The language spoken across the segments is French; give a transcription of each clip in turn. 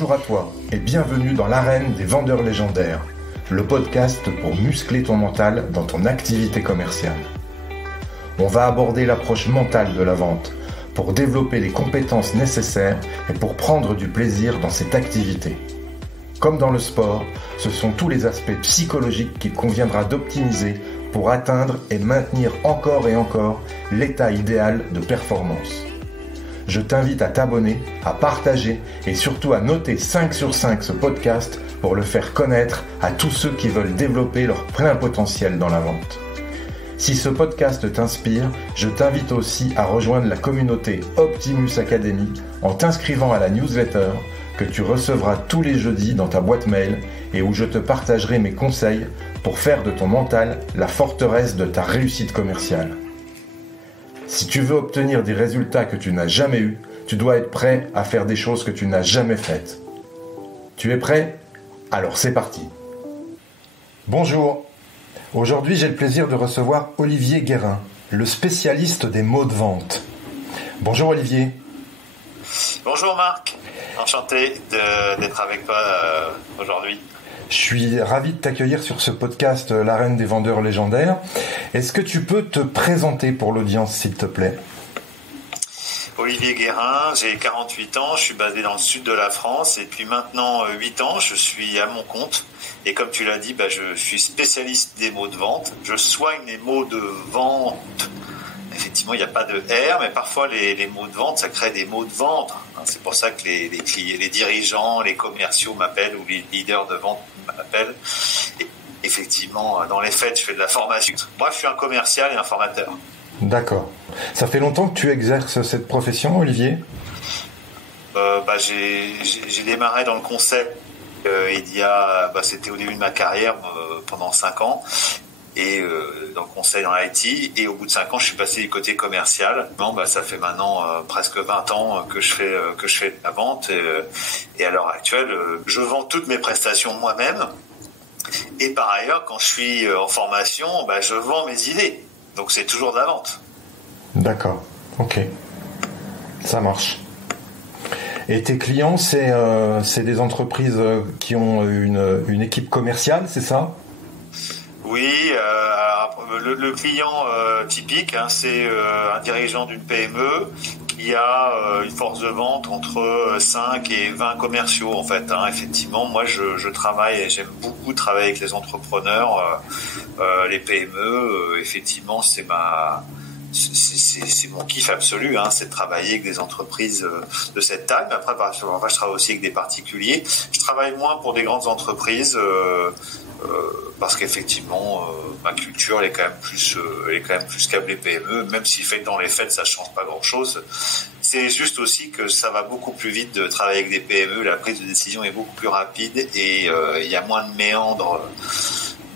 Bonjour à toi et bienvenue dans l'arène des vendeurs légendaires, le podcast pour muscler ton mental dans ton activité commerciale. On va aborder l'approche mentale de la vente pour développer les compétences nécessaires et pour prendre du plaisir dans cette activité. Comme dans le sport, ce sont tous les aspects psychologiques qu'il conviendra d'optimiser pour atteindre et maintenir encore et encore l'état idéal de performance. Je t'invite à t'abonner, à partager et surtout à noter 5 sur 5 ce podcast pour le faire connaître à tous ceux qui veulent développer leur plein potentiel dans la vente. Si ce podcast t'inspire, je t'invite aussi à rejoindre la communauté Optimus Academy en t'inscrivant à la newsletter que tu recevras tous les jeudis dans ta boîte mail et où je te partagerai mes conseils pour faire de ton mental la forteresse de ta réussite commerciale. Si tu veux obtenir des résultats que tu n'as jamais eus, tu dois être prêt à faire des choses que tu n'as jamais faites. Tu es prêt ? Alors c'est parti. Bonjour. Aujourd'hui, j'ai le plaisir de recevoir Olivier Guérin, le spécialiste des mots de vente. Bonjour Olivier. Bonjour Marc. Enchanté d'être avec toi aujourd'hui. Je suis ravi de t'accueillir sur ce podcast L'arène des vendeurs légendaires. Est-ce que tu peux te présenter pour l'audience, s'il te plaît ? Olivier Guérin, j'ai 48 ans, je suis basé dans le sud de la France et puis maintenant 8 ans, je suis à mon compte. Et comme tu l'as dit, je suis spécialiste des mots de vente. Je soigne les mots de vente. Effectivement, il n'y a pas de R, mais parfois les mots de vente, ça crée des mots de vente. C'est pour ça que les dirigeants, les commerciaux m'appellent ou les leaders de vente m'appellent. Et effectivement, dans les faits, je fais de la formation. Moi, je suis un commercial et un formateur. D'accord. Ça fait longtemps que tu exerces cette profession, Olivier ? J'ai démarré dans le conseil c'était au début de ma carrière, pendant 5 ans. Et dans le conseil dans l'IT, et au bout de 5 ans je suis passé du côté commercial. Ça fait maintenant presque 20 ans que je fais de la vente et à l'heure actuelle je vends toutes mes prestations moi-même, et par ailleurs quand je suis en formation je vends mes idées, donc c'est toujours de la vente. D'accord, ok, ça marche. Et tes clients, c'est des entreprises qui ont une équipe commerciale, c'est ça ? Oui, le client typique, c'est un dirigeant d'une PME qui a une force de vente entre 5 et 20 commerciaux en fait. Effectivement, moi je travaille et j'aime beaucoup travailler avec les entrepreneurs, les PME. Effectivement, c'est mon kiff absolu, c'est de travailler avec des entreprises de cette taille. Mais après, je travaille aussi avec des particuliers. Je travaille moins pour des grandes entreprises. Parce qu'effectivement ma culture elle est quand même plus câblée PME, même si dans les faits ça change pas grand chose. C'est juste aussi que ça va beaucoup plus vite de travailler avec des PME, la prise de décision est beaucoup plus rapide et il y a moins de méandres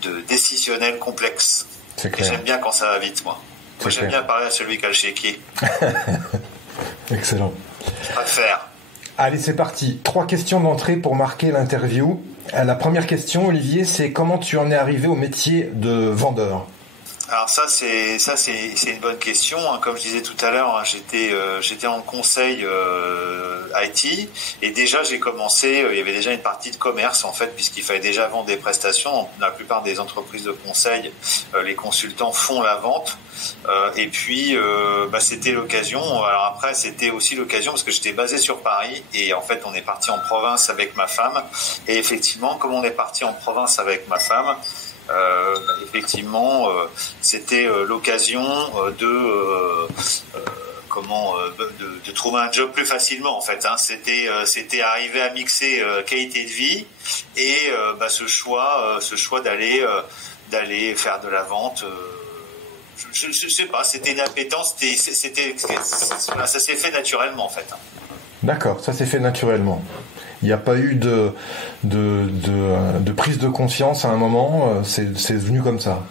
de décisionnels complexes. C'est clair. Et j'aime bien quand ça va vite, moi j'aime bien parler à celui qui a le chéquier. Excellent. Je préfère. Allez, c'est parti. 3 questions d'entrée pour marquer l'interview. La première question, Olivier, c'est comment tu en es arrivé au métier de vendeur ? Alors ça c'est une bonne question. Comme je disais tout à l'heure, j'étais en conseil IT et déjà j'ai commencé. Il y avait déjà une partie de commerce en fait, puisqu'il fallait déjà vendre des prestations. Dans la plupart des entreprises de conseil, les consultants font la vente. Et puis c'était l'occasion. Alors après c'était aussi l'occasion parce que j'étais basé sur Paris et en fait on est parti en province avec ma femme. Et effectivement, comme on est parti en province avec ma femme. Effectivement, c'était l'occasion de trouver un job plus facilement en fait. C'était arriver à mixer qualité de vie et ce choix d'aller faire de la vente. Je sais pas, c'était une appétence, ça s'est fait naturellement en fait. D'accord, ça s'est fait naturellement. Il n'y a pas eu de prise de conscience à un moment, c'est venu comme ça.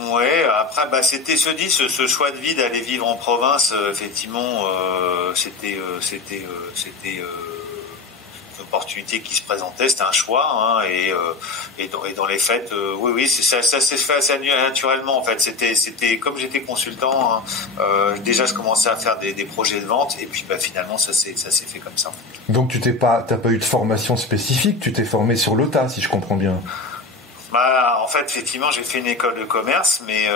Ouais, après, c'était ce choix de vie d'aller vivre en province, effectivement, opportunité qui se présentait, c'était un choix, et dans les faits, oui, ça s'est fait assez naturellement en fait. C'était comme j'étais consultant, déjà je commençais à faire des projets de vente, et puis finalement ça s'est fait comme ça. Donc t'as pas eu de formation spécifique, tu t'es formé sur le tas, si je comprends bien. En fait, effectivement, j'ai fait une école de commerce, mais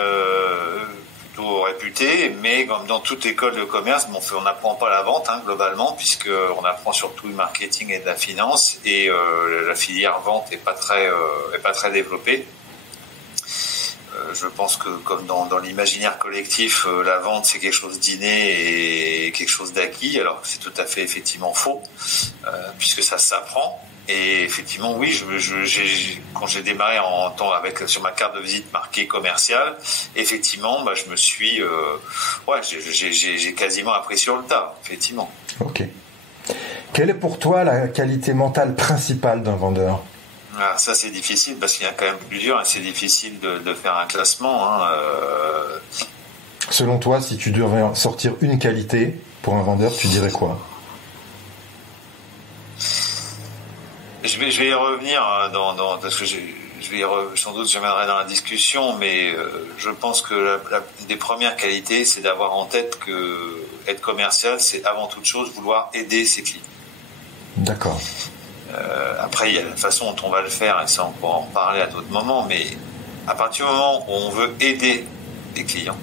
plutôt réputée, mais comme dans toute école de commerce, on n'apprend pas la vente globalement, puisque on apprend surtout le marketing et de la finance, et la filière vente est pas très développée. Je pense que comme dans l'imaginaire collectif, la vente c'est quelque chose d'inné et quelque chose d'acquis, alors que c'est tout à fait effectivement faux, puisque ça s'apprend. Et effectivement, oui, quand j'ai démarré sur ma carte de visite marquée commercial, effectivement, je me suis, j'ai quasiment appris sur le tas, effectivement. Ok. Quelle est pour toi la qualité mentale principale d'un vendeur ? Ça c'est difficile parce qu'il y a quand même plusieurs et c'est difficile de faire un classement. Selon toi, si tu devais sortir une qualité pour un vendeur, tu dirais quoi ? Je vais y revenir parce que sans doute je reviendrai dans la discussion, mais je pense que la des premières qualités, c'est d'avoir en tête que être commercial, c'est avant toute chose vouloir aider ses clients. D'accord. Après, il y a la façon dont on va le faire, et ça on pourra en parler à d'autres moments, mais à partir du moment où on veut aider des clients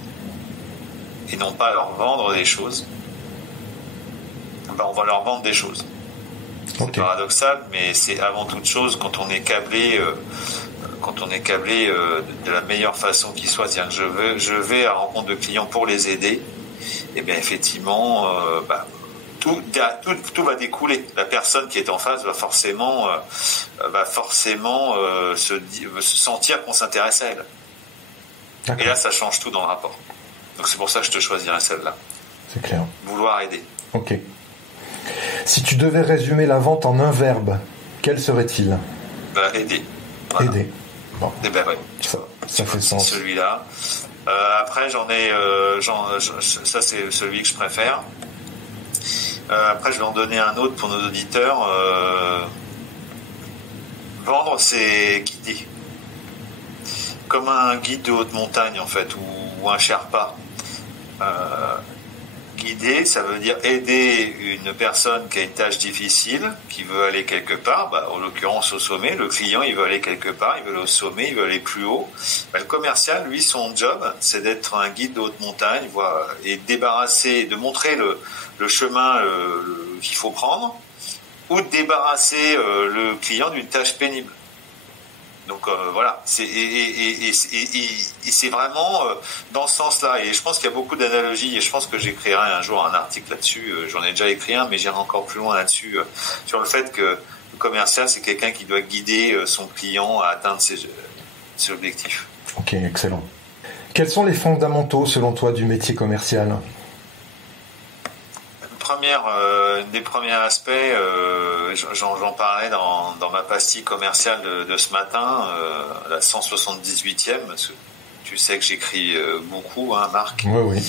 et non pas leur vendre des choses, on va leur vendre des choses. C'est paradoxal, mais c'est avant toute chose quand on est câblé de la meilleure façon qui soit. C'est-à-dire que je vais à la rencontre de clients pour les aider. Et bien effectivement, tout va découler. La personne qui est en face va forcément se sentir qu'on s'intéresse à elle. D'accord. Et là, ça change tout dans le rapport. Donc c'est pour ça que je te choisirais celle-là. C'est clair. Vouloir aider. Ok. Si tu devais résumer la vente en un verbe, quel serait-il ? Aider. Voilà. Aider. Bon. Ouais. Ça fait sens. Celui-là. Après, ça c'est celui que je préfère. Après, je vais en donner un autre pour nos auditeurs. Vendre, c'est guider. Comme un guide de haute montagne, en fait, ou un Sherpa. Guider, ça veut dire aider une personne qui a une tâche difficile, qui veut aller quelque part, en l'occurrence au sommet. Le client, il veut aller quelque part, il veut aller au sommet, il veut aller plus haut. Le commercial, lui, son job, c'est d'être un guide de haute montagne, et de montrer le chemin qu'il faut prendre, ou de débarrasser le client d'une tâche pénible. Donc voilà, c'est vraiment dans ce sens-là. Et je pense qu'il y a beaucoup d'analogies, et je pense que j'écrirai un jour un article là-dessus. J'en ai déjà écrit un, mais j'irai encore plus loin là-dessus, sur le fait que le commercial, c'est quelqu'un qui doit guider son client à atteindre ses objectifs. Ok, excellent. Quels sont les fondamentaux, selon toi, du métier commercial ? Des premiers aspects, j'en parlais dans ma pastille commerciale de ce matin, la 178e, parce que tu sais que j'écris beaucoup, Marc. Oui.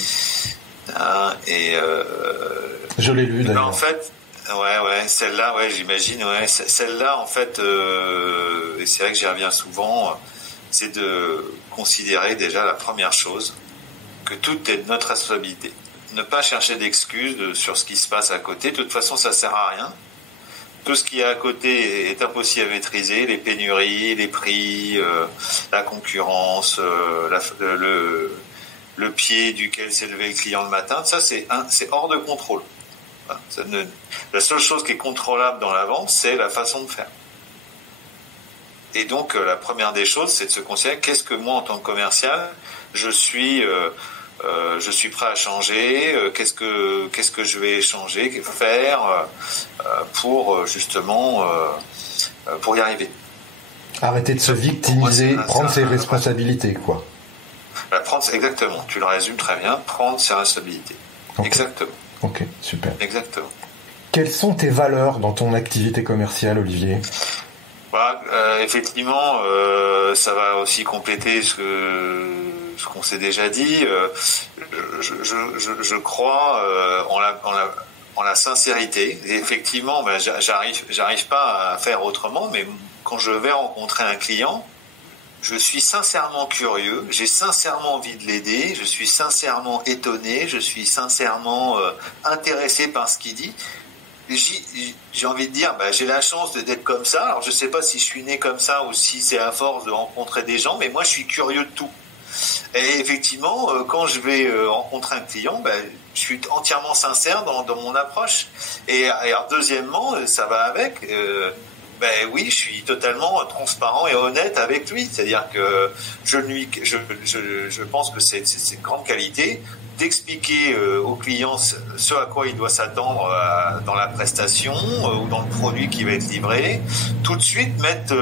Je l'ai lu d'ailleurs. En fait, celle-là, j'imagine, celle-là, en fait, et c'est vrai que j'y reviens souvent, c'est de considérer déjà la première chose, que tout est de notre responsabilité. Ne pas chercher d'excuses sur ce qui se passe à côté. De toute façon, ça sert à rien. Tout ce qui est à côté est impossible à maîtriser. Les pénuries, les prix, la concurrence, le pied duquel s'est levé le client le matin. Ça, c'est hors de contrôle. La seule chose qui est contrôlable dans la vente, c'est la façon de faire. Et donc, la première des choses, c'est de se considérer qu'est-ce que moi, en tant que commercial, je suis prêt à changer, qu'est-ce que je vais changer, faire pour justement pour y arriver. Arrêter de se victimiser, prendre ses responsabilités, quoi. Exactement, tu le résumes très bien, prendre ses responsabilités. Okay. Exactement. Ok, super. Exactement. Quelles sont tes valeurs dans ton activité commerciale, Olivier ? Effectivement, ça va aussi compléter ce qu'on s'est déjà dit. Je crois en la sincérité. Et effectivement, j'arrive pas à faire autrement, mais quand je vais rencontrer un client, je suis sincèrement curieux, j'ai sincèrement envie de l'aider, je suis sincèrement étonné, je suis sincèrement intéressé par ce qu'il dit. J'ai envie de dire, j'ai la chance d'être comme ça. Alors je sais pas si je suis né comme ça ou si c'est à force de rencontrer des gens, mais moi je suis curieux de tout. Et effectivement, quand je vais rencontrer un client, je suis entièrement sincère dans mon approche. Et alors, deuxièmement, ça va avec. Oui, je suis totalement transparent et honnête avec lui. C'est-à-dire que je pense que c'est une grande qualité d'expliquer au client ce à quoi il doit s'attendre dans la prestation ou dans le produit qui va être livré. Tout de suite mettre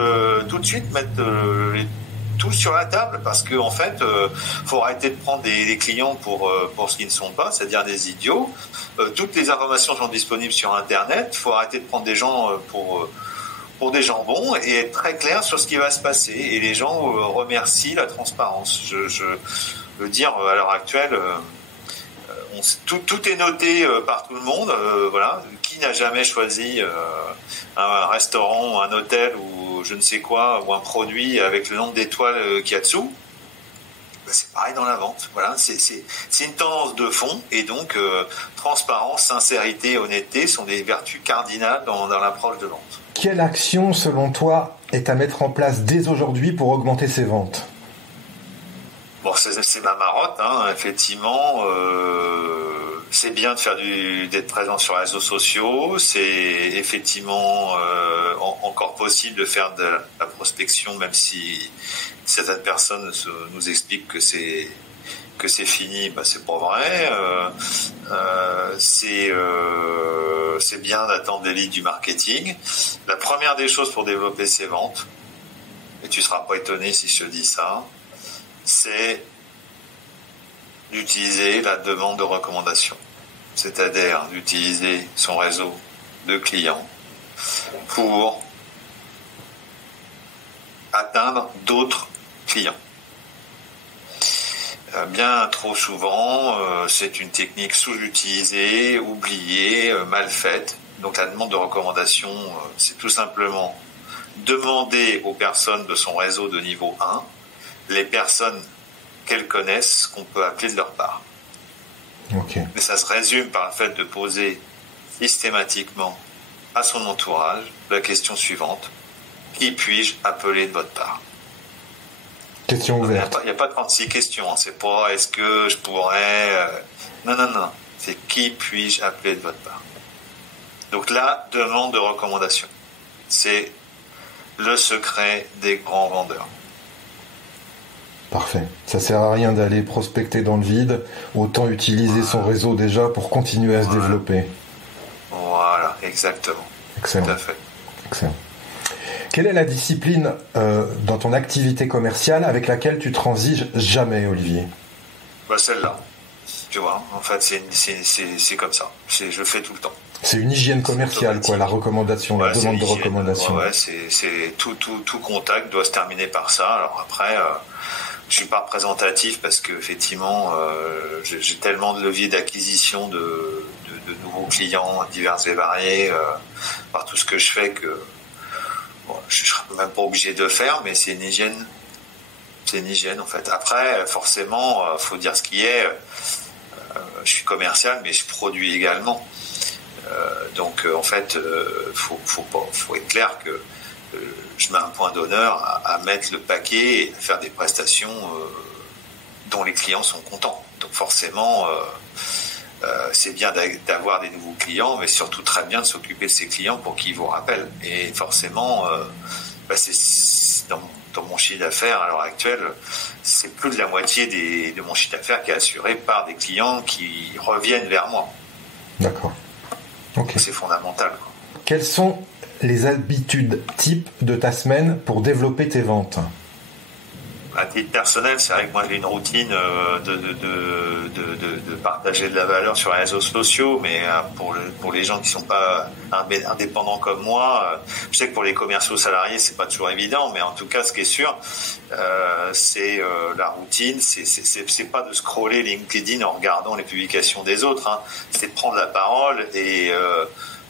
tout sur la table, parce que en fait, faut arrêter de prendre des clients pour ce qu'ils ne sont pas, c'est-à-dire des idiots. Toutes les informations sont disponibles sur Internet. Faut arrêter de prendre des gens pour des gens bons et être très clair sur ce qui va se passer. Et les gens remercient la transparence. Je veux dire, à l'heure actuelle, tout est noté par tout le monde. Voilà. Qui n'a jamais choisi un restaurant ou un hôtel ou je ne sais quoi, ou un produit avec le nombre d'étoiles qu'il y a dessous? C'est pareil dans la vente. Voilà, c'est une tendance de fond, et donc transparence, sincérité, honnêteté sont des vertus cardinales dans l'approche de vente. Quelle action, selon toi, est à mettre en place dès aujourd'hui pour augmenter ses ventes? Bon, c'est ma marotte, hein, effectivement. C'est bien d'être présent sur les réseaux sociaux. C'est effectivement encore possible de faire de la prospection, même si certaines personnes nous expliquent que c'est fini. C'est pas vrai. C'est bien d'attendre des leads du marketing. La première des choses pour développer ses ventes, et tu seras pas étonné si je te dis ça, c'est d'utiliser la demande de recommandation, c'est-à-dire d'utiliser son réseau de clients pour atteindre d'autres clients. Bien trop souvent, c'est une technique sous-utilisée, oubliée, mal faite. Donc la demande de recommandation, c'est tout simplement demander aux personnes de son réseau de niveau 1 les personnes qu'elles connaissent, qu'on peut appeler de leur part. Okay. Mais ça se résume par le fait de poser systématiquement à son entourage la question suivante: qui puis-je appeler de votre part? Question ouverte. Il n'y a pas 36 questions, hein. C'est pas est-ce que je pourrais... Non. C'est qui puis-je appeler de votre part? Donc la demande de recommandation, c'est le secret des grands vendeurs. Parfait. Ça sert à rien d'aller prospecter dans le vide. Autant utiliser son réseau déjà pour continuer à se développer. Voilà, exactement. Excellent. Tout à fait. Excellent. Quelle est la discipline dans ton activité commerciale avec laquelle tu transiges jamais, Olivier? Celle-là. Tu vois, en fait, c'est comme ça. Je fais tout le temps. C'est une hygiène commerciale, quoi, la recommandation, la demande de recommandation. Ouais, c'est tout contact doit se terminer par ça. Alors après, je suis pas représentatif parce que effectivement, j'ai tellement de leviers d'acquisition de nouveaux clients divers et variés par tout ce que je fais que je serais même pas obligé de le faire, mais c'est une hygiène. C'est une hygiène en fait. Après, forcément, faut dire ce qui est. Je suis commercial, mais je produis également. Donc en fait, faut être clair que je mets un point d'honneur à mettre le paquet et à faire des prestations dont les clients sont contents. Donc forcément, c'est bien d'avoir des nouveaux clients, mais surtout très bien de s'occuper de ces clients pour qu'ils vous rappellent. Et forcément, c'est dans mon chiffre d'affaires à l'heure actuelle, c'est plus de la moitié de mon chiffre d'affaires qui est assuré par des clients qui reviennent vers moi. D'accord. Okay. C'est fondamental, quoi. Quelles sont les habitudes types de ta semaine pour développer tes ventes? À titre personnel, c'est vrai que moi j'ai une routine de partager de la valeur sur les réseaux sociaux, mais pour les gens qui sont pas indépendants comme moi, je sais que pour les commerciaux salariés c'est pas toujours évident, mais en tout cas ce qui est sûr, c'est la routine, c'est pas de scroller LinkedIn en regardant les publications des autres, hein. C'est de prendre la parole et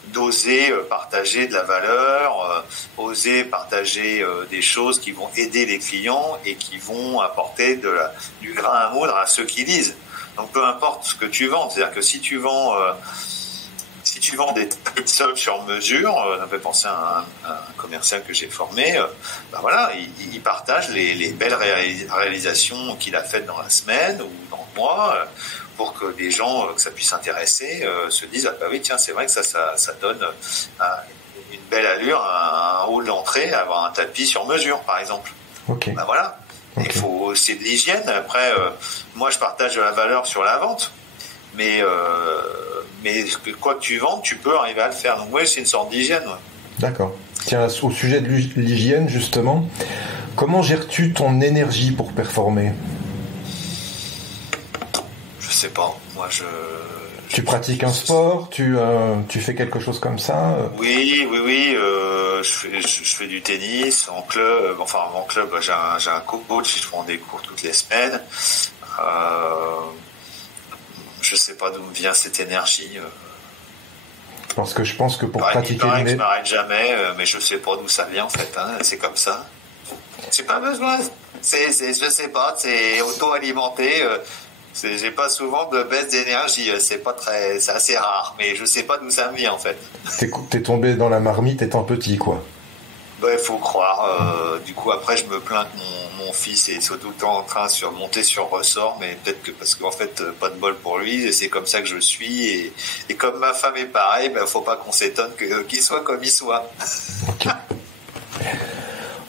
d'oser partager de la valeur, oser partager des choses qui vont aider les clients et qui vont apporter du grain à moudre à ceux qui lisent. Donc peu importe ce que tu vends, c'est-à-dire que si tu vends des soldes sur mesure, ça me fait penser à un commercial que j'ai formé, voilà, il partage les belles réalisations qu'il a faites dans la semaine ou dans le mois, pour que les gens, que ça puisse intéresser, se disent ah bah oui tiens c'est vrai que ça donne une belle allure, un hall d'entrée, avoir un tapis sur mesure par exemple. Ok. Bah voilà. Okay. C'est de l'hygiène. Après, moi je partage de la valeur sur la vente, mais quoi que tu vendes, tu peux arriver à le faire. Donc oui, c'est une sorte d'hygiène. Ouais. D'accord. Tiens, au sujet de l'hygiène justement, comment gères-tu ton énergie pour performer ? Je sais pas. Moi, Tu pratiques un sport, tu fais quelque chose comme ça ? Oui. Je fais du tennis en club. Enfin, en club, j'ai un coach. Je prends des cours toutes les semaines. Je sais pas d'où me vient cette énergie. Parce que je pense que pour pratiquer... Je m'arrête jamais, mais je sais pas d'où ça vient en fait. Hein. C'est comme ça. J'ai pas besoin. Je sais pas. C'est auto-alimenté. J'ai pas souvent de baisse d'énergie. C'est assez rare. Mais je sais pas d'où ça me vient en fait. T'es tombé dans la marmite étant petit, quoi. Il faut croire. Du coup, après, je me plains que mon fils est tout le temps en train de monter sur ressort, mais peut-être que parce qu'en fait, pas de bol pour lui, et c'est comme ça que je suis. Et comme ma femme est pareil, faut pas qu'on s'étonne qu'il soit comme il soit. Ok.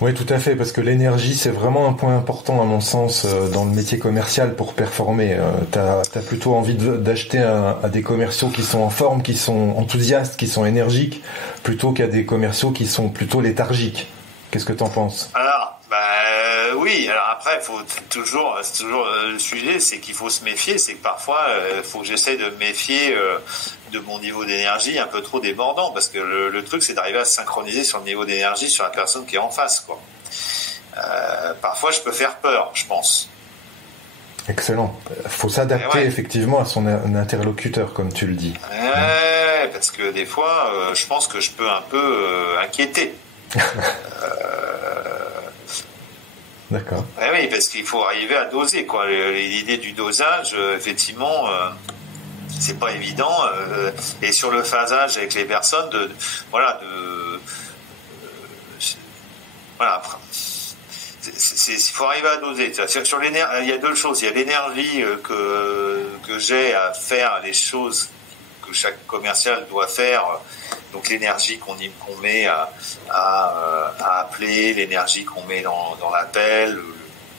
Oui, tout à fait, parce que l'énergie, c'est vraiment un point important, à mon sens, dans le métier commercial pour performer. T'as plutôt envie d'acheter à des commerciaux qui sont en forme, qui sont enthousiastes, qui sont énergiques, plutôt qu'à des commerciaux qui sont plutôt léthargiques. Qu'est-ce que t'en penses ? Alors, oui. Alors après, c'est toujours le sujet, c'est qu'il faut se méfier. C'est que parfois, il faut que j'essaie de me méfier de mon niveau d'énergie un peu trop débordant, parce que le truc, c'est d'arriver à se synchroniser sur le niveau d'énergie sur la personne qui est en face, quoi. Parfois, je peux faire peur, je pense. Excellent. Il faut s'adapter effectivement à son interlocuteur, comme tu le dis. Parce que des fois, je pense que je peux un peu inquiéter. D'accord. Oui, parce qu'il faut arriver à doser, quoi. L'idée du dosage, effectivement, c'est pas évident. Et sur le phasage avec les personnes, voilà. Il faut arriver à doser. Sur l'énergie, il y a deux choses. Il y a l'énergie que j'ai à faire les choses que chaque commercial doit faire. Donc l'énergie qu'on met à appeler, l'énergie qu'on met dans l'appel,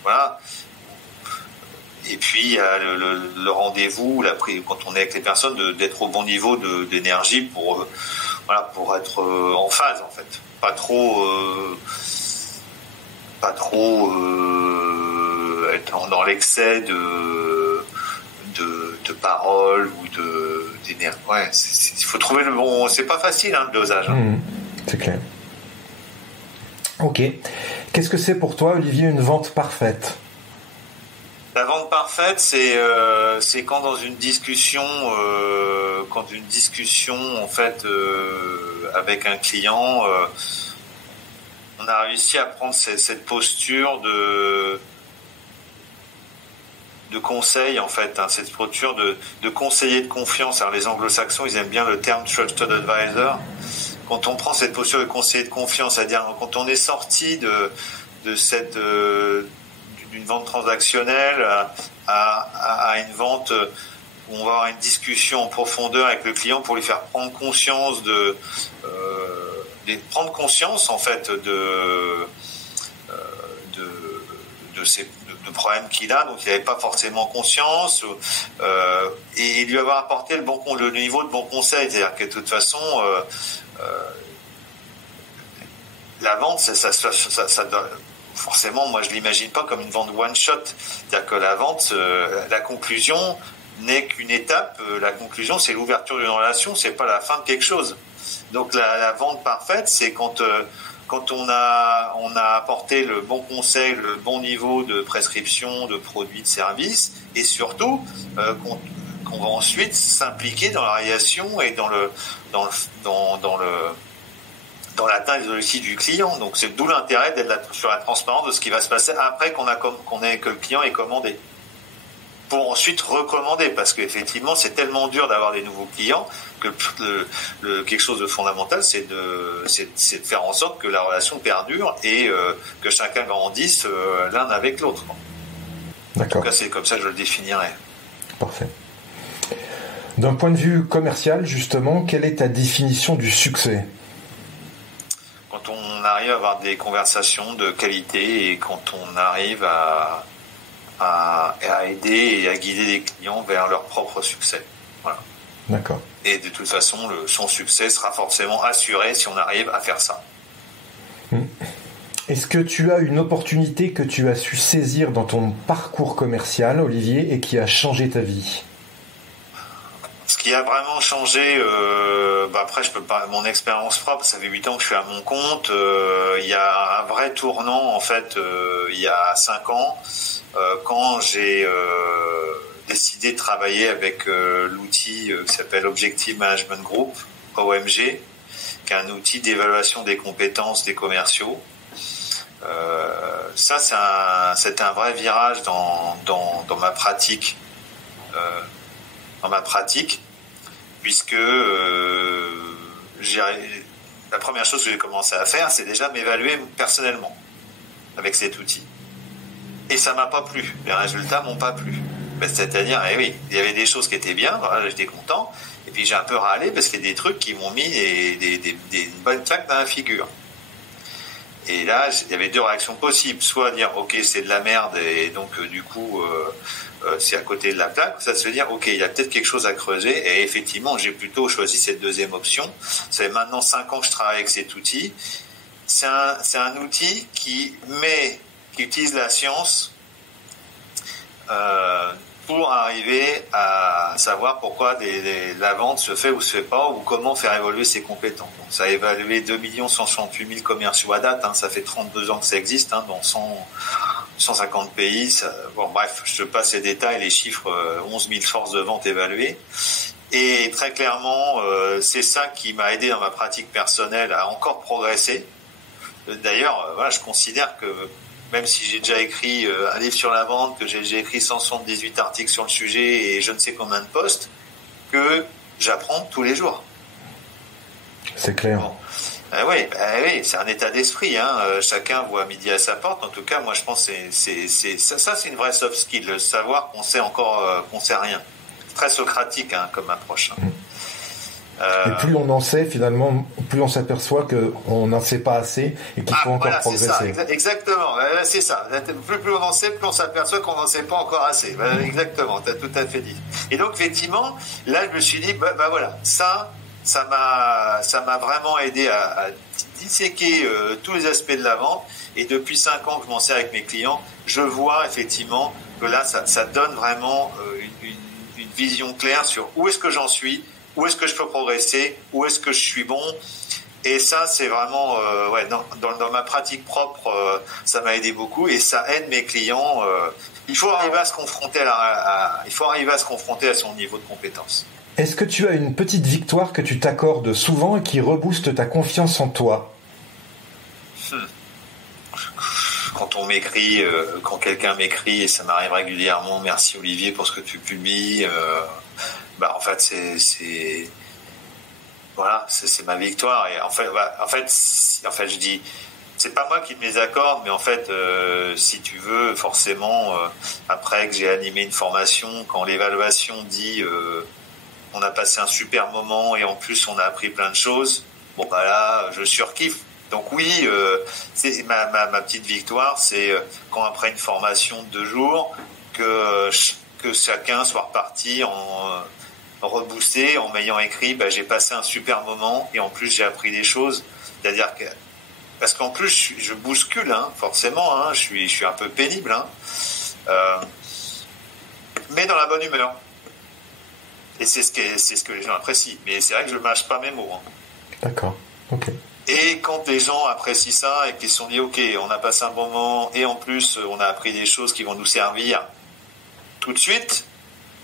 voilà. Et puis il y a le rendez-vous, quand on est avec les personnes, d'être au bon niveau d'énergie pour être en phase en fait. Pas trop être dans l'excès de paroles ou d'énergie. Ouais, il faut trouver le bon. C'est pas facile, le dosage. C'est clair. Ok. Qu'est-ce que c'est pour toi, Olivier, une vente parfaite ? La vente parfaite, c'est quand dans une discussion, en fait, avec un client, on a réussi à prendre cette posture de conseil, en fait, cette posture de conseiller de confiance. Alors les anglo-saxons, ils aiment bien le terme trusted advisor. Quand on prend cette posture de conseiller de confiance, c'est-à-dire quand on est sorti d'une vente transactionnelle à une vente où on va avoir une discussion en profondeur avec le client pour lui faire prendre conscience de en fait de problèmes qu'il a, donc il n'avait pas forcément conscience, et lui avoir apporté le niveau de bon conseil, c'est-à-dire que de toute façon la vente, ça forcément, moi je l'imagine pas comme une vente one shot, c'est-à-dire que la vente, la conclusion n'est qu'une étape. La conclusion, c'est l'ouverture d'une relation, c'est pas la fin de quelque chose. Donc la vente parfaite, c'est quand quand on a apporté le bon conseil, le bon niveau de prescription de produits, de services, et surtout qu'on va ensuite s'impliquer dans la réalisation et dans l'atteinte des objectifs du client. Donc c'est d'où l'intérêt d'être sur la transparence de ce qui va se passer après que le client ait commandé, pour ensuite recommander, parce qu'effectivement c'est tellement dur d'avoir des nouveaux clients que quelque chose de fondamental, c'est de faire en sorte que la relation perdure et que chacun grandisse l'un avec l'autre. D'accord. En tout cas, c'est comme ça que je le définirais. Parfait. D'un point de vue commercial, justement, quelle est ta définition du succès ? Quand on arrive à avoir des conversations de qualité et quand on arrive à aider et à guider les clients vers leur propre succès. Voilà. D'accord. Et de toute façon, son succès sera forcément assuré si on arrive à faire ça. Est-ce que tu as une opportunité que tu as su saisir dans ton parcours commercial, Olivier, et qui a changé ta vie ? Ce qui a vraiment changé, après je peux pas, mon expérience propre, ça fait 8 ans que je suis à mon compte. Il y a un vrai tournant en fait, il y a 5 ans, quand j'ai décidé de travailler avec l'outil qui s'appelle Objective Management Group, OMG, qui est un outil d'évaluation des compétences des commerciaux. Ça, c'était un vrai virage dans ma pratique. Puisque la première chose que j'ai commencé à faire, c'est déjà m'évaluer personnellement avec cet outil. Et ça m'a pas plu. Les résultats m'ont pas plu. C'est-à-dire, oui, il y avait des choses qui étaient bien, voilà, j'étais content, et puis j'ai un peu râlé parce qu'il y a des trucs qui m'ont mis une bonne claque dans la figure. Et là, il y avait 2 réactions possibles. Soit dire, ok, c'est de la merde, et donc du coup, c'est à côté de la plaque. Ça se dire, ok, il y a peut-être quelque chose à creuser. Et effectivement, j'ai plutôt choisi cette deuxième option. Ça fait maintenant 5 ans que je travaille avec cet outil. C'est un outil qui utilise la science pour arriver à savoir pourquoi la vente se fait ou se fait pas, ou comment faire évoluer ses compétences. Donc, ça a évalué 2 168 000 commerciaux à date, ça fait 32 ans que ça existe, dans 150 pays. Bref, je te passe les détails, les chiffres, 11 000 forces de vente évaluées. Et très clairement, c'est ça qui m'a aidé dans ma pratique personnelle à encore progresser. D'ailleurs, je considère que même si j'ai déjà écrit un livre sur la vente, que j'ai déjà écrit 178 articles sur le sujet et je ne sais combien de posts, que j'apprends tous les jours. C'est clair. Bon. Oui, c'est un état d'esprit. Chacun voit midi à sa porte. En tout cas, moi, je pense que ça, c'est une vraie soft skill, savoir qu'on sait encore qu'on sait rien. Très socratique comme approche. Et plus on en sait, finalement, plus on s'aperçoit qu'on n'en sait pas assez et qu'il faut encore progresser. C'est ça, exactement, c'est ça. Plus on en sait, plus on s'aperçoit qu'on n'en sait pas encore assez. Exactement, tu as tout à fait dit. Et donc, effectivement, là, je me suis dit, voilà, ça m'a vraiment aidé à disséquer tous les aspects de la vente. Et depuis 5 ans que je m'en sers avec mes clients, je vois effectivement que là, ça donne vraiment une vision claire sur où est-ce que j'en suis, où est-ce que je peux progresser, où est-ce que je suis bon. Et ça, c'est vraiment, dans ma pratique propre, ça m'a aidé beaucoup et ça aide mes clients. Il faut arriver à se confronter à son niveau de compétence. Est-ce que tu as une petite victoire que tu t'accordes souvent et qui rebooste ta confiance en toi ? Quand on m'écrit, quand quelqu'un m'écrit, et ça m'arrive régulièrement, merci Olivier pour ce que tu publies, en fait c'est ma victoire. Et en fait je dis, c'est pas moi qui me les accorde, mais en fait si tu veux, forcément après que j'ai animé une formation, quand l'évaluation dit on a passé un super moment et en plus on a appris plein de choses, là je surkiffe. Donc oui, c'est ma petite victoire, c'est quand après une formation de 2 jours, que chacun soit reparti en reboosté, en m'ayant écrit, j'ai passé un super moment et en plus j'ai appris des choses. C'est-à-dire que, parce qu'en plus je bouscule, forcément, je suis un peu pénible, mais dans la bonne humeur. Et c'est ce que les gens apprécient. Mais c'est vrai que je ne mâche pas mes mots. D'accord, ok. Et quand les gens apprécient ça et qu'ils se sont dit ok, on a passé un bon moment et en plus on a appris des choses qui vont nous servir tout de suite,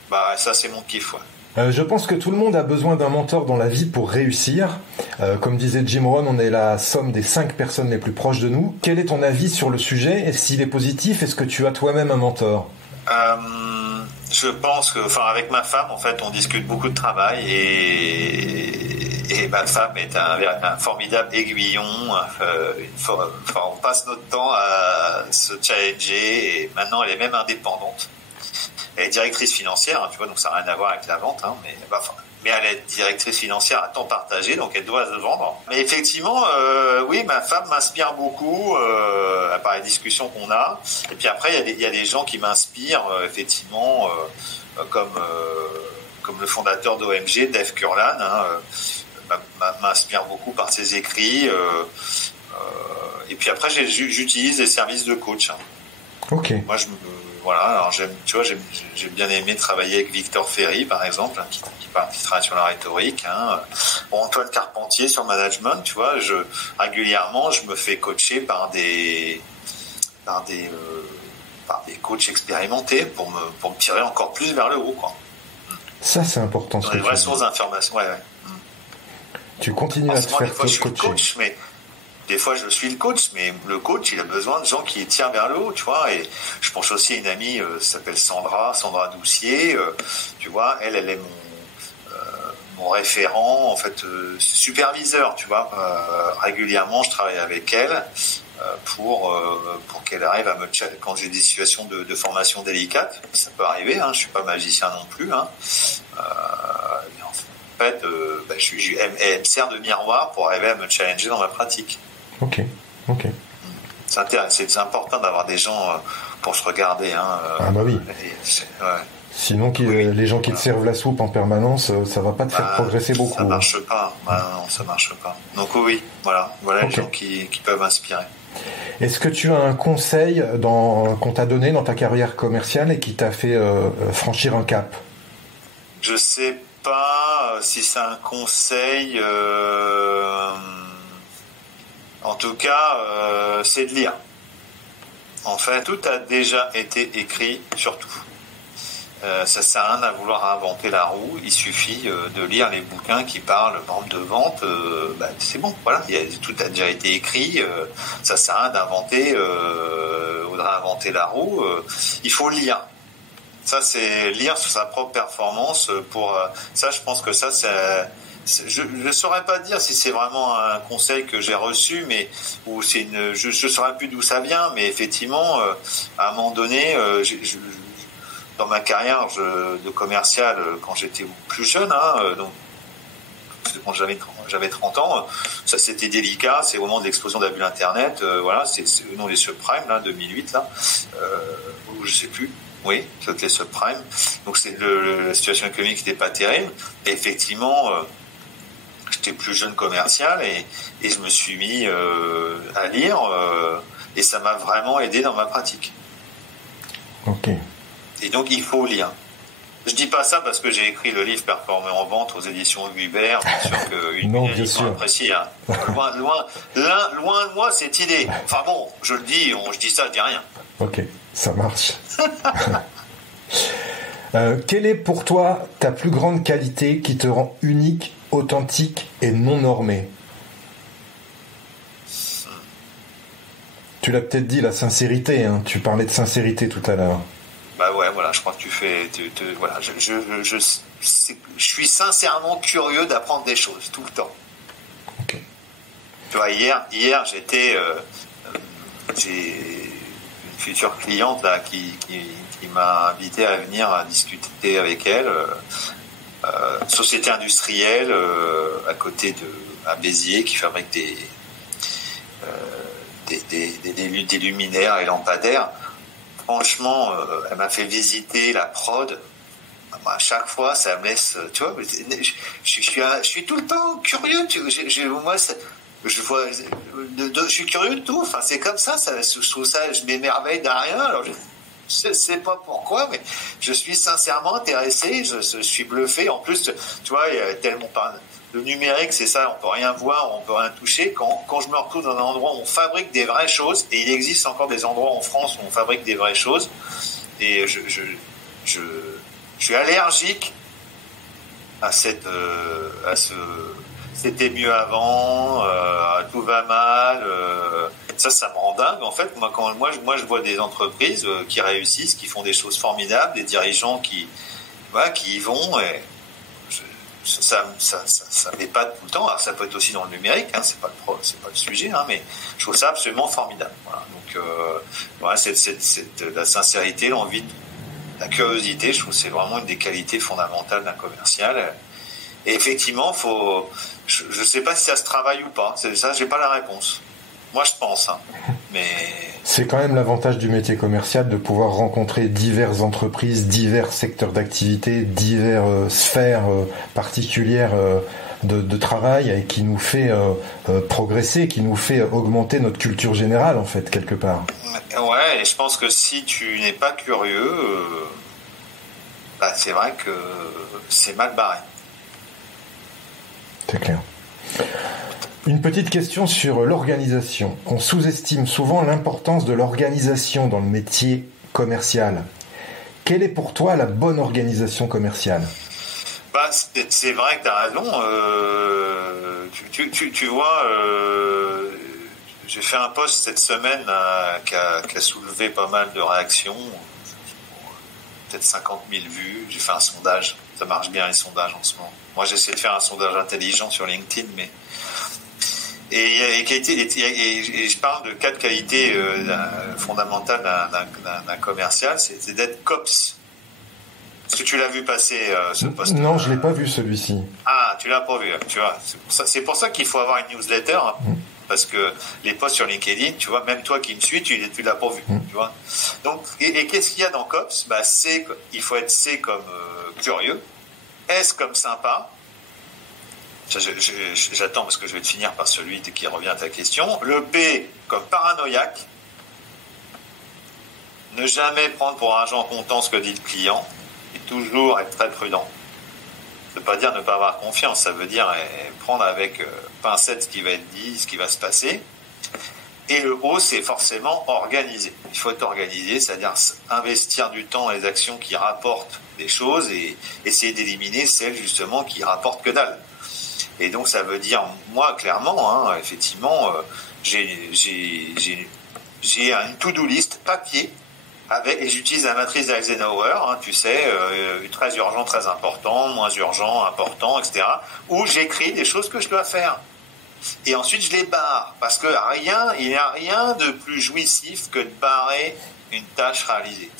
bah ça c'est mon kiff. Ouais. Je pense que tout le monde a besoin d'un mentor dans la vie pour réussir. Comme disait Jim Rohn, on est la somme des 5 personnes les plus proches de nous. Quel est ton avis sur le sujet? Et s'il est positif, est-ce que tu as toi-même un mentor? Je pense que, enfin, avec ma femme, en fait, on discute beaucoup de travail et ma femme est un formidable aiguillon. On passe notre temps à se challenger et maintenant elle est même indépendante. Elle est directrice financière, hein, tu vois, donc ça n'a rien à voir avec la vente, hein, mais elle est directrice financière à temps partagé, donc elle doit se vendre. Mais effectivement, oui, ma femme m'inspire beaucoup par les discussions qu'on a. Et puis après, il y a des gens qui m'inspirent, effectivement, comme le fondateur d'OMG, Dave Kurlan, hein, m'inspire beaucoup par ses écrits. Et puis après, j'utilise des services de coach. Hein. Ok. Moi, voilà, alors j'ai bien aimé travailler avec Victor Ferry, par exemple, hein, qui travaille sur la rhétorique, hein. Antoine Carpentier sur le management, tu vois, régulièrement, je me fais coacher par des coachs expérimentés pour me tirer encore plus vers le haut, quoi. Ça, c'est important. Sur des vraies sources d'informations, ouais. Tu continues à te faire coacher. Mais des fois, je suis le coach, mais le coach, il a besoin de gens qui tirent vers le haut, tu vois. Et je pense aussi à une amie, s'appelle Sandra Doucier, tu vois. Elle est mon référent, en fait, superviseur, tu vois. Régulièrement, je travaille avec elle pour qu'elle arrive à me challenger quand j'ai des situations de formation délicates. Ça peut arriver, hein. Je suis pas magicien non plus, hein. En fait, elle me sert de miroir pour arriver à me challenger dans ma pratique. Ok. C'est important d'avoir des gens pour se regarder. Hein, ah bah oui. Ouais. Sinon, les gens qui te servent la soupe en permanence, ça va pas te faire progresser beaucoup. Ça marche pas. Non, ça marche pas. Donc oui, voilà les gens qui peuvent inspirer. Est-ce que tu as un conseil qu'on t'a donné dans ta carrière commerciale et qui t'a fait franchir un cap? Je sais pas si c'est un conseil. En tout cas, c'est de lire. En fait, tout a déjà été écrit sur tout. Ça sert à rien à vouloir inventer la roue. Il suffit de lire les bouquins qui parlent de vente. C'est bon, voilà. Tout a déjà été écrit. Ça sert à rien d'inventer la roue. Il faut lire. Ça, c'est lire sur sa propre performance. Ça, je pense que ça, je ne saurais pas dire si c'est vraiment un conseil que j'ai reçu, ou c'est je ne saurais plus d'où ça vient, mais effectivement, à un moment donné, dans ma carrière de commercial, quand j'étais plus jeune, hein, donc quand j'avais 30 ans, ça c'était délicat, c'est au moment de l'explosion de la bulle Internet, voilà, c'est le nom des subprimes, là, 2008, là, ou je sais plus. Oui, c'était les subprimes. Donc la situation économique n'était pas terrible. Et effectivement, j'étais plus jeune commercial et je me suis mis à lire et ça m'a vraiment aidé dans ma pratique. Ok. Et donc il faut lire. Je dis pas ça parce que j'ai écrit le livre Performer en vente aux éditions Hubert, bien sûr qu'une édition apprécie. Hein. Loin de moi cette idée. Enfin bon, je dis ça, je dis rien. Ok, ça marche. Quelle est pour toi ta plus grande qualité qui te rend unique, authentique et non normé? Tu l'as peut-être dit, la sincérité, hein. Tu parlais de sincérité tout à l'heure. Bah ouais, voilà, je crois que voilà, je suis sincèrement curieux d'apprendre des choses tout le temps. Ok. Tu vois, hier j'ai une future cliente là qui m'a invité à venir à discuter avec elle. Société industrielle à côté à Béziers qui fabrique des luminaires et lampadaires. Franchement, elle m'a fait visiter la prod. À chaque fois, ça me laisse, tu vois, je suis tout le temps curieux. Je suis curieux de tout. Enfin, c'est comme ça. Je trouve ça, je m'émerveille de rien. Alors, je sais pas pourquoi, mais je suis sincèrement intéressé. Je suis bluffé. En plus, tu vois, il y a tellement le numérique, c'est ça, on peut rien voir, on peut rien toucher. Quand je me retrouve dans un endroit où on fabrique des vraies choses, et il existe encore des endroits en France où on fabrique des vraies choses, et je suis allergique à c'était mieux avant, tout va mal. Ça me rend dingue. En fait, moi, je vois des entreprises qui réussissent, qui font des choses formidables, des dirigeants qui y vont. Et ça m'épate tout le temps. Alors, ça peut être aussi dans le numérique, hein, c'est pas le sujet, hein, mais je trouve ça absolument formidable. Voilà. Donc, la sincérité, l'envie, la curiosité, je trouve que c'est vraiment une des qualités fondamentales d'un commercial. Et effectivement, je sais pas si ça se travaille ou pas. C'est ça, j'ai pas la réponse. Moi, je pense, hein. Mais c'est quand même l'avantage du métier commercial de pouvoir rencontrer diverses entreprises, divers secteurs d'activité, diverses sphères particulières de travail et qui nous fait progresser, qui nous fait augmenter notre culture générale, en fait, quelque part. Ouais, et je pense que si tu n'es pas curieux, c'est vrai que c'est mal barré. C'est clair. Une petite question sur l'organisation. On sous-estime souvent l'importance de l'organisation dans le métier commercial. Quelle est pour toi la bonne organisation commerciale ? C'est vrai que tu as raison. Tu vois, j'ai fait un post cette semaine qui a soulevé pas mal de réactions, peut-être 50 000 vues. J'ai fait un sondage. Ça marche bien les sondages en ce moment. Moi, j'essaie de faire un sondage intelligent sur LinkedIn, mais et je parle de 4 qualités fondamentales d'un commercial, c'est d'être COPS. Est-ce que tu l'as vu passer ce post? Non, je l'ai pas vu celui-ci. Ah, tu l'as pas vu. Tu vois, c'est pour ça qu'il faut avoir une newsletter, hein, parce que les posts sur LinkedIn, tu vois, même toi qui me suis, tu l'as pas vu, tu vois. Donc, et qu'est-ce qu'il y a dans COPS? Il faut être C comme curieux, S comme sympa. J'attends parce que je vais te finir par celui qui revient à ta question. Le P comme paranoïaque. Ne jamais prendre pour argent comptant ce que dit le client. Et toujours être très prudent. Ça ne veut pas dire ne pas avoir confiance. Ça veut dire prendre avec pincette ce qui va être dit, ce qui va se passer. Et le O, c'est forcément organiser. Il faut être organisé, c'est-à-dire investir du temps dans les actions qui rapportent des choses et essayer d'éliminer celles justement qui rapportent que dalle. Et donc ça veut dire, moi clairement, effectivement, j'ai une to-do list papier et j'utilise la matrice d'Eisenhower, tu sais, très urgent, très important, moins urgent, important, etc. Où j'écris des choses que je dois faire. Et ensuite je les barre, parce que il n'y a rien de plus jouissif que de barrer une tâche réalisée.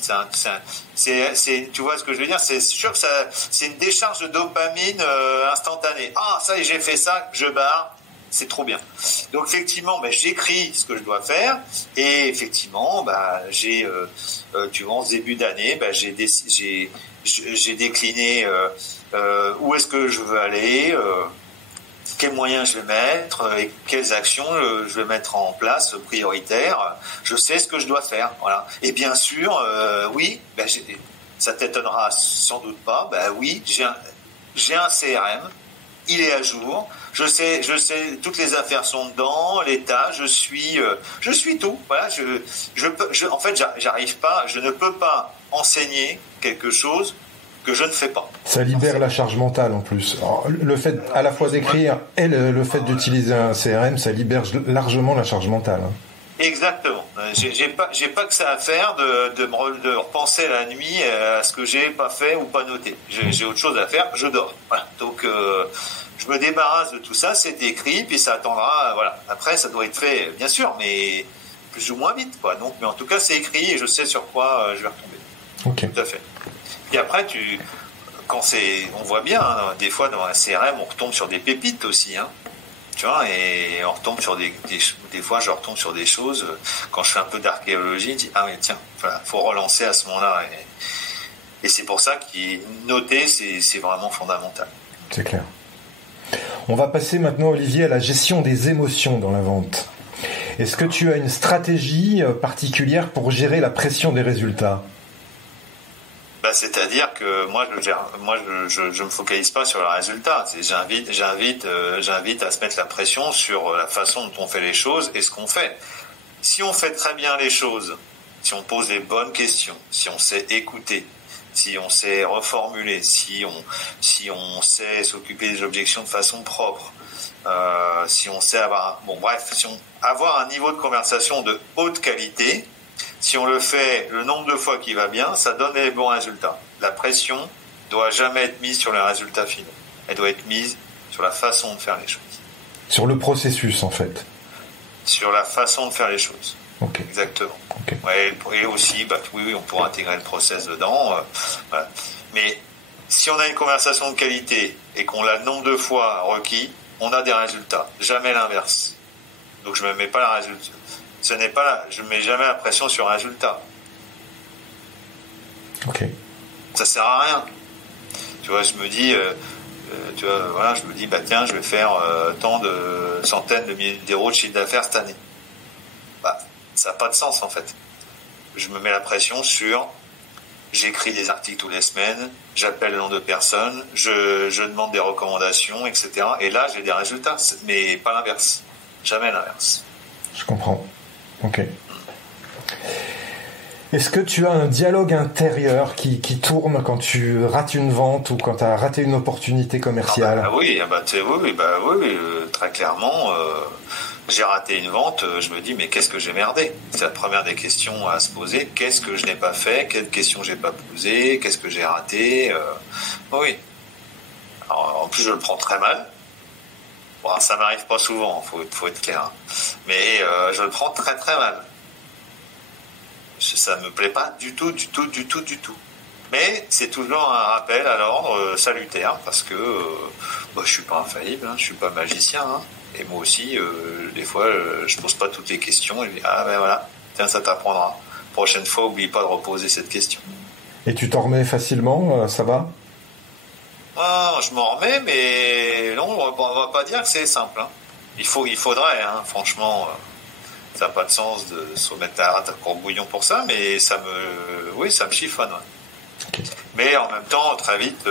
Tu vois ce que je veux dire? C'est sûr que c'est une décharge de dopamine instantanée. Ah, ça y est, j'ai fait ça, je barre, c'est trop bien. Donc effectivement, j'écris ce que je dois faire, et effectivement, tu vois, en ce début d'année, j'ai décliné où est-ce que je veux aller. Quels moyens je vais mettre et quelles actions je vais mettre en place prioritaires. Je sais ce que je dois faire, voilà. Et bien sûr, oui, ça t'étonnera sans doute pas. Oui, j'ai un CRM, il est à jour. Je sais, toutes les affaires sont dedans, les tâches. Je suis tout. Voilà. En fait, je ne peux pas enseigner quelque chose que je ne fais pas. Ça libère la charge mentale en plus. Alors, le fait à la fois d'écrire et le fait d'utiliser un CRM, ça libère largement la charge mentale. Exactement. J'ai pas que ça à faire de repenser la nuit à ce que j'ai pas fait ou pas noté. J'ai autre chose à faire, je dors. Voilà. Donc je me débarrasse de tout ça, c'est écrit, puis ça attendra. Voilà. Après, ça doit être fait, bien sûr, mais plus ou moins vite, quoi. Donc, mais en tout cas, c'est écrit et je sais sur quoi je vais retomber. Ok. Tout à fait. Et après, on voit bien, des fois dans un CRM, on retombe sur des pépites aussi, tu vois, et on retombe sur des fois, je retombe sur des choses, quand je fais un peu d'archéologie, je dis, ah oui, tiens, voilà, faut relancer à ce moment-là. Et c'est pour ça que noter, c'est vraiment fondamental. C'est clair. On va passer maintenant, Olivier, à la gestion des émotions dans la vente. Est-ce que tu as une stratégie particulière pour gérer la pression des résultats ? C'est-à-dire que moi, je me focalise pas sur le résultat. J'invite à se mettre la pression sur la façon dont on fait les choses et ce qu'on fait. Si on fait très bien les choses, si on pose les bonnes questions, si on sait écouter, si on sait reformuler, si on sait s'occuper des objections de façon propre, si on sait avoir un niveau de conversation de haute qualité. Si on le fait le nombre de fois qui va bien, ça donne les bons résultats. La pression doit jamais être mise sur les résultats finaux. Elle doit être mise sur la façon de faire les choses. Sur le processus, en fait. Sur la façon de faire les choses. Okay. Exactement. Okay. Ouais, et aussi, oui, on pourra intégrer le process dedans. Voilà. Mais si on a une conversation de qualité et qu'on l'a le nombre de fois requis, on a des résultats. Jamais l'inverse. Donc je me mets pas la résultat. Je mets jamais la pression sur un résultat. Ok. Ça sert à rien. Tu vois, je me dis, tiens, je vais faire tant de centaines de milliers d'euros de chiffre d'affaires cette année. Ça n'a pas de sens en fait. Je me mets la pression sur, j'écris des articles toutes les semaines, j'appelle le nombre de personnes, je demande des recommandations, etc. Et là, j'ai des résultats, mais pas l'inverse. Jamais l'inverse. Je comprends. Ok. Est-ce que tu as un dialogue intérieur qui tourne quand tu rates une vente ou quand tu as raté une opportunité commerciale? Oui, très clairement. J'ai raté une vente, je me dis mais qu'est-ce que j'ai merdé? C'est la première des questions à se poser. Qu'est-ce que je n'ai pas fait? Quelles questions j'ai pas posées? Qu'est-ce que j'ai raté? Oui. Alors, en plus, je le prends très mal. Bon, ça m'arrive pas souvent, faut être clair. Mais je le prends très très mal. Ça me plaît pas du tout. Mais c'est toujours un rappel à l'ordre salutaire parce que je suis pas infaillible, je suis pas magicien. Et moi aussi, des fois, je pose pas toutes les questions. Et je dis, voilà, tiens, ça t'apprendra. Prochaine fois, oublie pas de reposer cette question. Et tu t'en remets facilement, ça va? Je m'en remets, mais non, on va pas dire que c'est simple. Il faudrait, franchement, ça n'a pas de sens de se remettre la rate à courbouillon pour ça, mais ça me chiffonne. Ouais. Okay. Mais en même temps, très vite,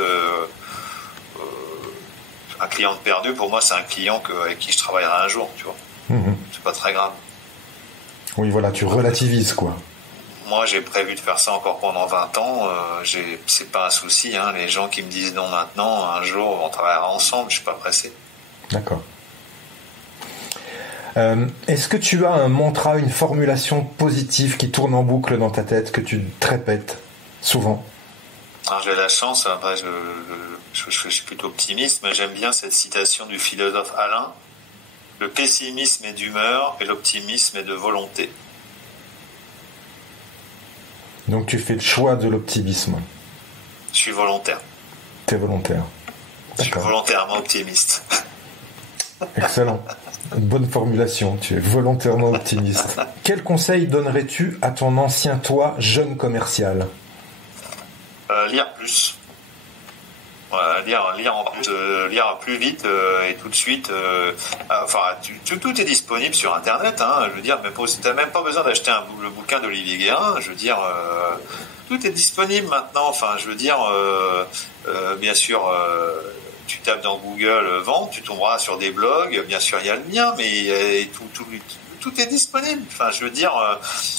un client de perdu, pour moi, c'est un client avec qui je travaillerai un jour, tu vois. Mm-hmm. C'est pas très grave. Oui, voilà, tu relativises, quoi. Moi, j'ai prévu de faire ça encore pendant 20 ans. C'est pas un souci. Les gens qui me disent non maintenant, un jour, on travaillera ensemble. Je suis pas pressé. D'accord. Est-ce que tu as un mantra, une formulation positive qui tourne en boucle dans ta tête, que tu te répètes souvent? Alors, j'ai la chance. Après, je suis plutôt optimiste, mais j'aime bien cette citation du philosophe Alain. Le pessimisme est d'humeur et l'optimisme est de volonté. Donc tu fais le choix de l'optimisme. Je suis volontaire. T'es volontaire. Je suis volontairement optimiste. Excellent. Une bonne formulation. Tu es volontairement optimiste. Quel conseil donnerais-tu à ton ancien toi, jeune commercial? Lire plus. Voilà, lire plus vite et tout de suite. Tout est disponible sur Internet. Je veux dire, mais t'as même pas besoin d'acheter le bouquin d'Olivier Guérin. Je veux dire, tout est disponible maintenant. Enfin, je veux dire, bien sûr, tu tapes dans Google vente, tu tomberas sur des blogs. Bien sûr, il y a le mien, mais tout est disponible. Enfin, je veux dire,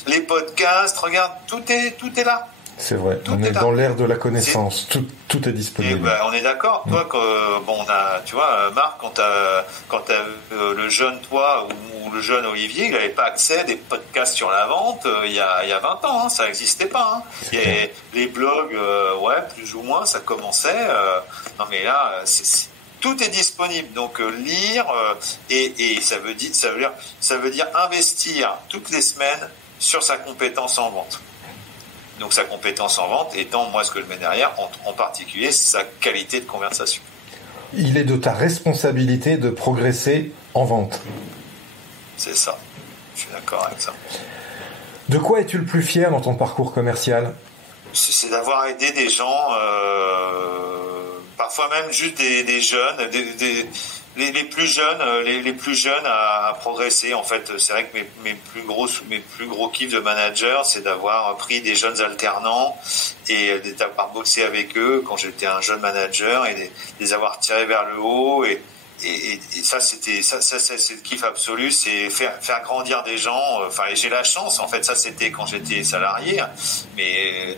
les podcasts, regarde, tout est là. C'est vrai, on est dans l'ère de la connaissance, tout est disponible. On est d'accord, toi, tu vois, Marc, quand t'as le jeune toi ou le jeune Olivier, il n'avait pas accès à des podcasts sur la vente il y a 20 ans, ça n'existait pas. Les blogs, plus ou moins, ça commençait. Non mais là, tout est disponible, donc lire et ça veut dire investir toutes les semaines sur sa compétence en vente. Donc sa compétence en vente étant, moi, ce que je mets derrière, en particulier, sa qualité de conversation. Il est de ta responsabilité de progresser en vente. C'est ça. Je suis d'accord avec ça. De quoi es-tu le plus fier dans ton parcours commercial? C'est d'avoir aidé des gens, parfois même juste des jeunes, les plus jeunes, les plus jeunes à progresser. En fait, c'est vrai que mes plus gros kiffs de manager, c'est d'avoir pris des jeunes alternants et d'avoir bossé avec eux quand j'étais un jeune manager et les avoir tirés vers le haut et ça c'est le kiff absolu, c'est faire grandir des gens. Enfin, et j'ai la chance, en fait, ça c'était quand j'étais salarié, mais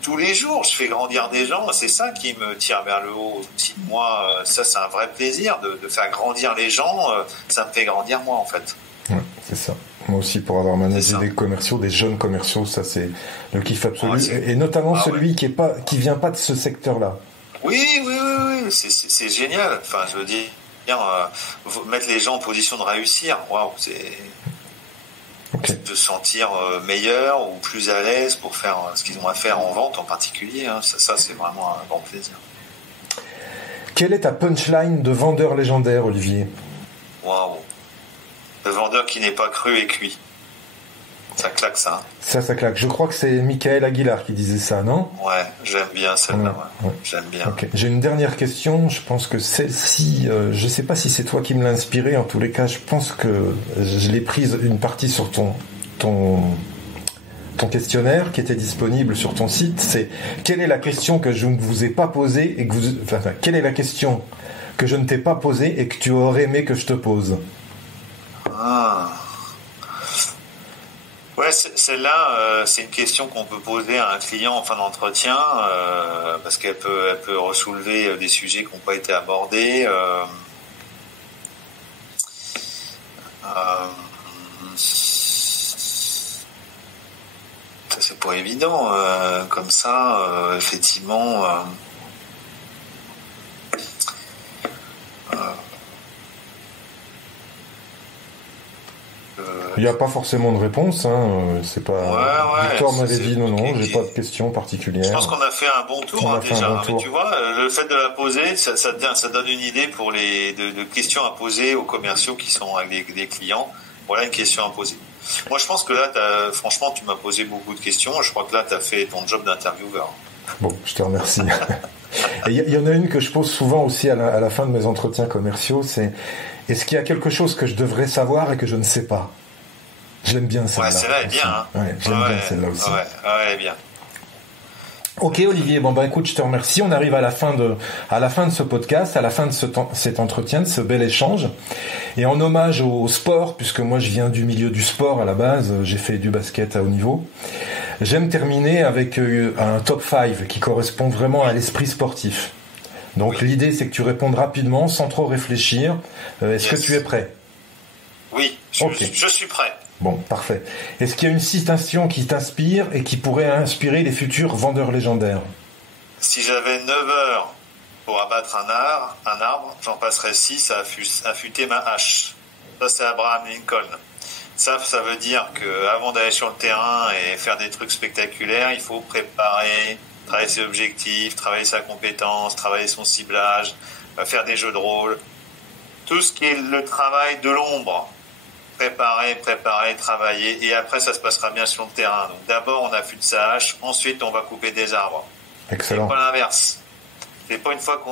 tous les jours je fais grandir des gens, c'est ça qui me tire vers le haut. Si moi, ça c'est un vrai plaisir de faire grandir les gens, ça me fait grandir moi, en fait. Ouais, c'est ça. Moi aussi, pour avoir managé des commerciaux, des jeunes commerciaux, ça c'est le kiff absolu, et notamment celui qui vient pas de ce secteur-là. Oui, c'est génial. Enfin, je veux dire, mettre les gens en position de réussir, waouh, c'est de se sentir meilleur ou plus à l'aise pour faire ce qu'ils ont à faire en vente en particulier. Hein. Ça, c'est vraiment un grand plaisir. Quelle est ta punchline de vendeur légendaire, Olivier ? Waouh, le vendeur qui n'est pas cru et cuit. Ça claque, ça. Ça claque. Je crois que c'est Michael Aguilar qui disait ça, non ? Ouais, j'aime bien celle-là. Ouais. J'aime bien. Okay. J'ai une dernière question. Je pense que celle-ci, je ne sais pas si c'est toi qui me l'as inspirée. En tous les cas, je pense que je l'ai prise une partie sur ton questionnaire qui était disponible sur ton site. C'est quelle est la question que je ne vous ai pas posée et que quelle est la question que je ne t'ai pas posée et que tu aurais aimé que je te pose ? Ouais, celle-là, c'est une question qu'on peut poser à un client en fin d'entretien, parce qu'elle peut ressoulever des sujets qui n'ont pas été abordés. Ça, c'est pas évident, comme ça, effectivement. Il n'y a pas forcément de réponse, hein. C'est pas. Victor m'avait dit non, j'ai pas de questions particulières. Je pense qu'on a fait un bon tour déjà. Mais tu vois, le fait de la poser, ça donne une idée pour de questions à poser aux commerciaux qui sont avec des clients. Voilà une question à poser. Moi, je pense que là, franchement, tu m'as posé beaucoup de questions. Je crois que là, tu as fait ton job d'intervieweur. Bon, je te remercie. Et il y en a une que je pose souvent aussi à la fin de mes entretiens commerciaux, c'est: est-ce qu'il y a quelque chose que je devrais savoir et que je ne sais pas ? J'aime bien celle-là. Ouais, celle-là est bien. Hein. Ouais, j'aime bien celle-là aussi. Ouais, elle est bien. Ok, Olivier. Bon, écoute, je te remercie. On arrive à la fin de ce podcast, à la fin de cet entretien, de ce bel échange. Et en hommage au sport, puisque moi je viens du milieu du sport à la base, j'ai fait du basket à haut niveau. J'aime terminer avec un top 5 qui correspond vraiment à l'esprit sportif. Donc l'idée, c'est que tu répondes rapidement, sans trop réfléchir. Est-ce que tu es prêt ? Oui, je suis prêt. Bon, parfait. Est-ce qu'il y a une citation qui t'inspire et qui pourrait inspirer les futurs vendeurs légendaires ? Si j'avais 9 heures pour abattre un arbre, j'en passerais 6 à affûter ma hache. Ça, c'est Abraham Lincoln. Ça veut dire qu'avant d'aller sur le terrain et faire des trucs spectaculaires, il faut préparer, travailler ses objectifs, travailler sa compétence, travailler son ciblage, faire des jeux de rôle. Tout ce qui est le travail de l'ombre. Préparer, travailler, et après ça se passera bien sur le terrain. Donc d'abord on affûte sa hache, ensuite on va couper des arbres. Excellent. C'est pas l'inverse. C'est pas une fois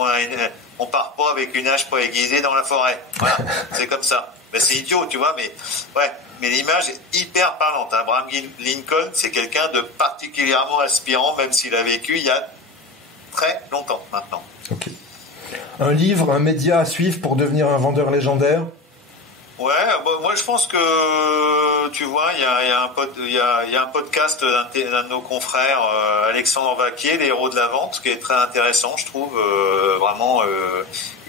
on part pas avec une hache pas aiguisée dans la forêt. Voilà, c'est comme ça. Ben, c'est idiot, tu vois, mais l'image est hyper parlante. Abraham Lincoln, c'est quelqu'un de particulièrement inspirant, même s'il a vécu il y a très longtemps maintenant. Ok. Un livre, un média à suivre pour devenir un vendeur légendaire ? Ouais, moi je pense que tu vois, il y a un podcast d'un de nos confrères, Alexandre Vaquier, les héros de la vente, qui est très intéressant, je trouve. Vraiment,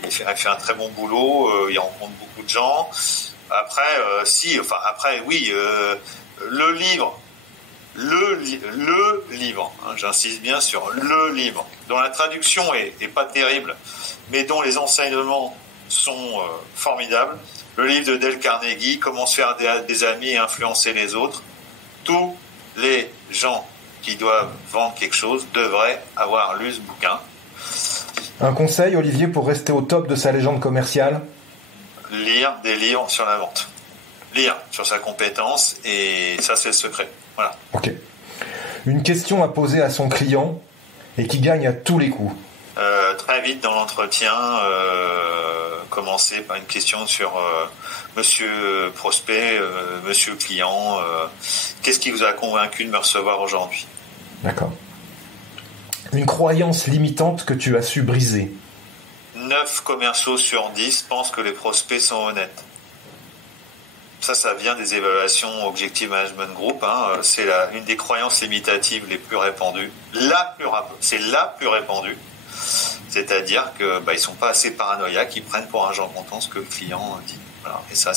il fait un très bon boulot. Il rencontre beaucoup de gens. Après, le livre. Hein, j'insiste bien sur le livre, dont la traduction est pas terrible, mais dont les enseignements sont formidables. Le livre de Dale Carnegie, Comment se faire des amis et influencer les autres. Tous les gens qui doivent vendre quelque chose devraient avoir lu ce bouquin. Un conseil, Olivier, pour rester au top de sa légende commerciale ? Lire des livres sur la vente. Lire sur sa compétence, et ça, c'est le secret. Voilà. Ok. Une question à poser à son client et qui gagne à tous les coups. Très vite dans l'entretien commencer par une question sur monsieur prospect, monsieur client, qu'est-ce qui vous a convaincu de me recevoir aujourd'hui? D'accord. Une croyance limitante que tu as su briser. 9 commerciaux sur 10 pensent que les prospects sont honnêtes. Ça vient des évaluations Objective Management Group. C'est une des croyances limitatives les plus répandues. C'est la plus répandue. C'est-à-dire que ils sont pas assez paranoïaques, ils prennent pour argent comptant ce que le client dit. Voilà. Et ça,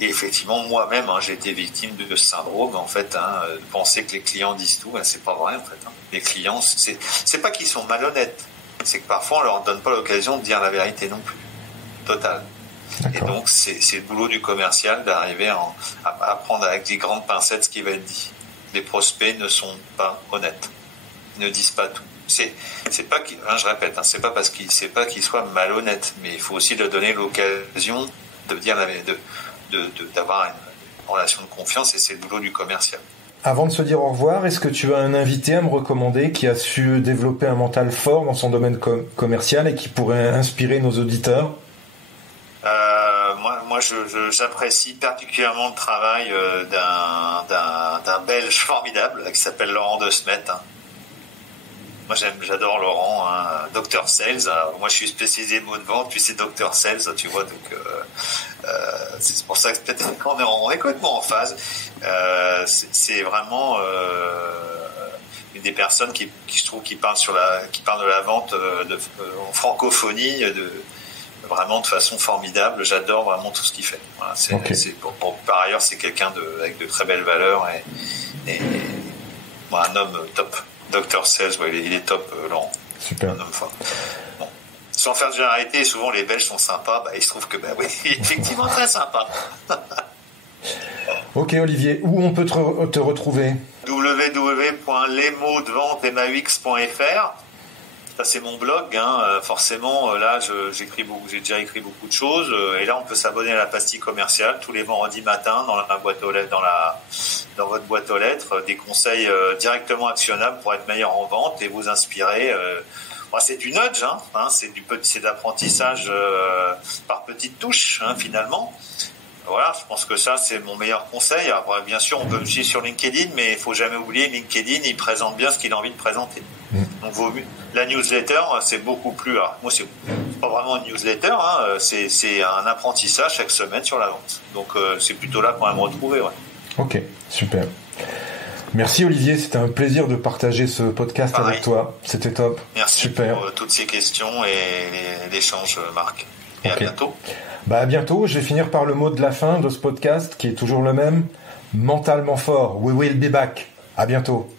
et effectivement, moi-même, j'ai été victime de ce syndrome, en fait, de penser que les clients disent tout. C'est pas vrai, en fait. Les clients, c'est pas qu'ils sont malhonnêtes, c'est que parfois on leur donne pas l'occasion de dire la vérité non plus. Total. D'accord. Et donc, c'est le boulot du commercial d'arriver à prendre avec des grandes pincettes ce qui va être dit. Les prospects ne sont pas honnêtes. Ils ne disent pas tout. C'est pas je répète, c'est pas parce c'est pas qu'ils soient malhonnêtes, mais il faut aussi leur donner l'occasion de dire d'avoir une relation de confiance, et c'est le boulot du commercial. Avant de se dire au revoir, est-ce que tu as un invité à me recommander qui a su développer un mental fort dans son domaine commercial et qui pourrait inspirer nos auditeurs? Moi, j'apprécie particulièrement le travail d'un Belge formidable qui s'appelle Laurent De Smet. Moi, j'adore Laurent, Dr Sales. Moi, je suis spécialisé mots de vente, puis c'est Dr Sales, tu vois. Donc, c'est pour ça que peut-être qu'on est complètement en phase. C'est vraiment une des personnes qui je trouve qui parle de la vente en francophonie vraiment de façon formidable. J'adore vraiment tout ce qu'il fait. Voilà, par ailleurs, c'est quelqu'un avec de très belles valeurs et un homme top. Dr Sales, il est top, Laurent. Super. Un homme fort. Bon. Sans faire de généralité, souvent les Belges sont sympas. Il se trouve que oui, il est effectivement très sympa. Ok Olivier, où on peut te retrouver? www.lesmotsdevente.fr. Ça, c'est mon blog, forcément. Là, j'ai déjà écrit beaucoup de choses. Et là, on peut s'abonner à la pastille commerciale tous les vendredis matins dans la boîte aux lettres, dans votre boîte aux lettres, des conseils directement actionnables pour être meilleur en vente et vous inspirer. C'est du nudge, c'est de l'apprentissage par petites touches, finalement. Voilà, je pense que ça, c'est mon meilleur conseil. Après, bien sûr, on peut me suivre sur LinkedIn, mais il faut jamais oublier, LinkedIn, il présente bien ce qu'il a envie de présenter. Donc, la newsletter, c'est beaucoup plus... moi, c'est pas vraiment une newsletter, c'est un apprentissage chaque semaine sur la vente. Donc, c'est plutôt là qu'on va me retrouver. Ouais. Ok, super. Merci Olivier, c'était un plaisir de partager ce podcast avec toi. C'était top. Merci super. Pour toutes ces questions et l'échange, Marc. Et à bientôt. À bientôt. Je vais finir par le mot de la fin de ce podcast qui est toujours le même. Mentalement fort. We will be back. À bientôt.